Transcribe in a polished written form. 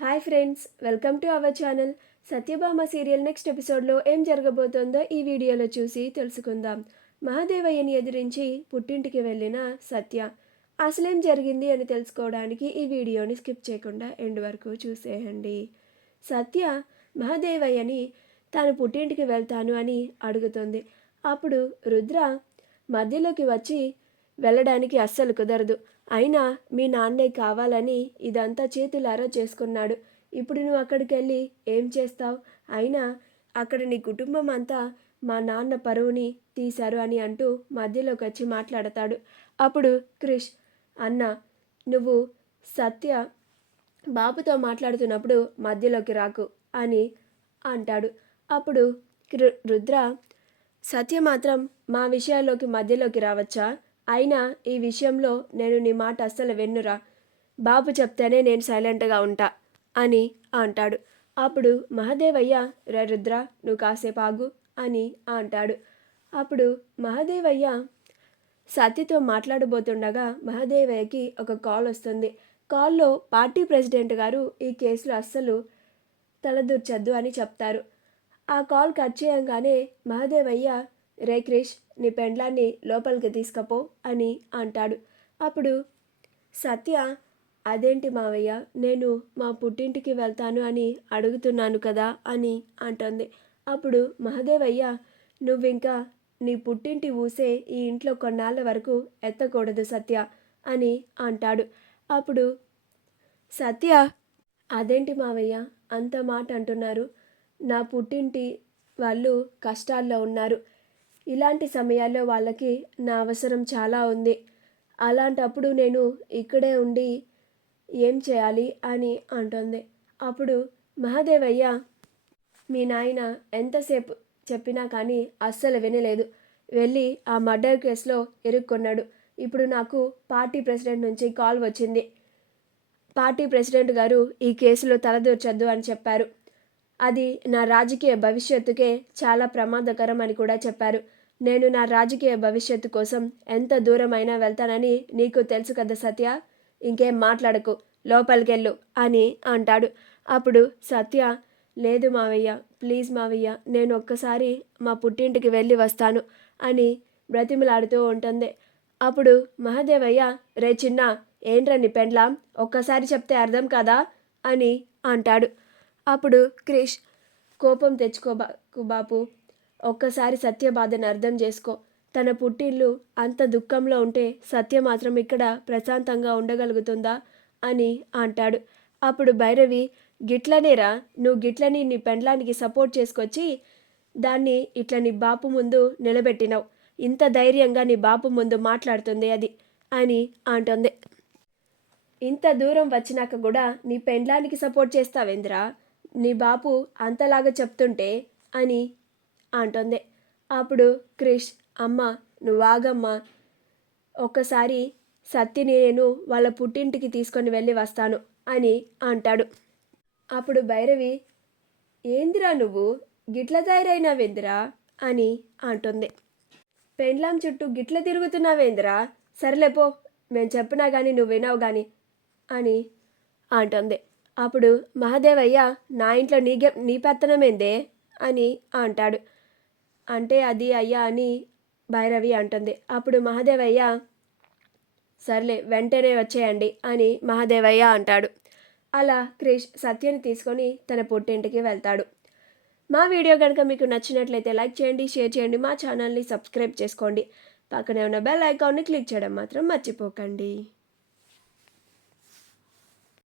Hi friends, welcome to our channel. Satyabhama serial next ఎపిసోడ్లో ఏం జరగబోతోందో ఈ వీడియోలో చూసి తెలుసుకుందాం. మహాదేవయ్యని ఎదిరించి పుట్టింటికి వెళ్ళిన సత్య అసలేం జరిగింది అని తెలుసుకోవడానికి ఈ వీడియోని స్కిప్ చేయకుండా ఎండ్ వరకు చూసేయండి. సత్య మహాదేవయ్యని తాను పుట్టింటికి వెళ్తాను అని అడుగుతుంది. అప్పుడు రుద్ర మధ్యలోకి వచ్చి వెళ్ళడానికి అస్సలు కుదరదు. అయినా మీ నాన్నే కావాలని ఇదంతా చేతులారా చేసుకున్నాడు. ఇప్పుడు నువ్వు అక్కడికి వెళ్ళి ఏం చేస్తావు? అయినా అక్కడ నీ కుటుంబం అంతా మా నాన్న పరువుని తీశారు అని అంటూ మధ్యలోకి వచ్చి మాట్లాడతాడు. అప్పుడు క్రిష్, అన్న నువ్వు సత్య బాబుతో మాట్లాడుతున్నప్పుడు మధ్యలోకి రాకు అని అంటాడు. అప్పుడు రుద్ర, సత్య మాత్రం మా విషయాల్లోకి మధ్యలోకి రావచ్చా? అయినా ఈ విషయంలో నేను నీ మాట అస్సలు వెన్నురా. బాబు చెప్తేనే నేను సైలెంట్గా ఉంటా అని అంటాడు. అప్పుడు మహాదేవయ్య, రుద్ర నువ్వు కాసేపు ఆగు అని అంటాడు. అప్పుడు మహాదేవయ్య సత్యతో మాట్లాడబోతుండగా మహాదేవయ్యకి ఒక కాల్ వస్తుంది. కాల్లో పార్టీ ప్రెసిడెంట్ గారు ఈ కేసులో అస్సలు తలదూర్చొద్దు అని చెప్తారు. ఆ కాల్ కట్ చేయంగానే మహాదేవయ్య, రే క్రిష్, నీ పెండ్లాన్ని లోపలికి తీసుకపో అని అంటాడు. అప్పుడు సత్య, అదేంటి మావయ్య, నేను మా పుట్టింటికి వెళ్తాను అని అడుగుతున్నాను కదా అని అంటుంది. అప్పుడు మహాదేవయ్య, నువ్వింకా నీ పుట్టింటి ఊసే ఈ ఇంట్లో కొన్నాళ్ళ వరకు ఎత్తకూడదు సత్య అని అంటాడు. అప్పుడు సత్య, అదేంటి మావయ్య అంత మాట అంటున్నారు? నా పుట్టింటి వాళ్ళు కష్టాల్లో ఉన్నారు. ఇలాంటి సమయాల్లో వాళ్ళకి నా అవసరం చాలా ఉంది. అలాంటప్పుడు నేను ఇక్కడే ఉండి ఏం చేయాలి అని అంటుంది. అప్పుడు మహాదేవయ్య, మీ నాయన ఎంతసేపు చెప్పినా కానీ అస్సలు వినలేదు. వెళ్ళి ఆ మర్డర్ కేసులో ఇరుక్కున్నాడు. ఇప్పుడు నాకు పార్టీ ప్రెసిడెంట్ నుంచి కాల్ వచ్చింది. పార్టీ ప్రెసిడెంట్ గారు ఈ కేసులో తలదూర్చొద్దు అని చెప్పారు. అది నా రాజకీయ భవిష్యత్తుకే చాలా ప్రమాదకరం అని కూడా చెప్పారు. నేను నా రాజకీయ భవిష్యత్తు కోసం ఎంత దూరమైనా వెళ్తానని నీకు తెలుసు కదా సత్య, ఇంకేం మాట్లాడకు, లోపలికెళ్ళు అని అంటాడు. అప్పుడు సత్య, లేదు మావయ్య, ప్లీజ్ మావయ్య, నేను ఒక్కసారి మా పుట్టింటికి వెళ్ళి వస్తాను అని బ్రతిమలాడుతూ ఉంటుంది. అప్పుడు మహాదేవయ్య, రే చిన్న, ఏంట్రా నీ పెండ్లాం, ఒక్కసారి చెప్తే అర్థం కదా అని అంటాడు. అప్పుడు క్రిష్, కోపం తెచ్చుకోబాకు బాపు, ఒక్కసారి సత్య బాధను అర్థం చేసుకో. తన పుట్టిల్లు అంత దుఃఖంలో ఉంటే సత్య మాత్రం ఇక్కడ ప్రశాంతంగా ఉండగలుగుతుందా అని అంటాడు. అప్పుడు భైరవి, గిట్లనేరా, నువ్వు గిట్లని నీ పెండ్లానికి సపోర్ట్ చేసుకొచ్చి దాన్ని ఇట్లా నీ బాపు ముందు నిలబెట్టినావు. ఇంత ధైర్యంగా నీ బాపు ముందు మాట్లాడుతుంది అది అని అంటుంది. ఇంత దూరం వచ్చినాక కూడా నీ పెండ్లానికి సపోర్ట్ చేస్తావేంద్రా? నీ బాపు అంతలాగా చెప్తుంటే అని అంటుంది. అప్పుడు క్రిష్, అమ్మ నువ్వు ఆగమ్మా, ఒక్కసారి సత్యని నేను వాళ్ళ పుట్టింటికి తీసుకొని వెళ్ళి వస్తాను అని అంటాడు. అప్పుడు భైరవి, ఏందిరా నువ్వు గిట్ల తయారైనావేందిరా అని అంటుంది. పెండ్లాం చుట్టూ గిట్ల తిరుగుతున్నావేందిరా? సర్లేపో, మేము చెప్పినా కానీ నువ్వు వినావు కానీ అని అంటుంది. అప్పుడు మహాదేవయ్య, నా ఇంట్లో నీ పెత్తనమేందే అని అంటాడు. అంటే అది అయ్యా అని భైరవి అంటుంది. అప్పుడు మహాదేవయ్య, సర్లే వెంటనే వచ్చేయండి అని మహాదేవయ్య అంటాడు. అలా క్రిష్ సత్యని తీసుకొని తన పుట్టింటికి వెళ్తాడు. మా వీడియో కనుక మీకు నచ్చినట్లయితే లైక్ చేయండి, షేర్ చేయండి, మా ఛానల్ని సబ్స్క్రైబ్ చేసుకోండి. పక్కనే ఉన్న బెల్ ఐకాన్ని క్లిక్ చేయడం మాత్రం మర్చిపోకండి.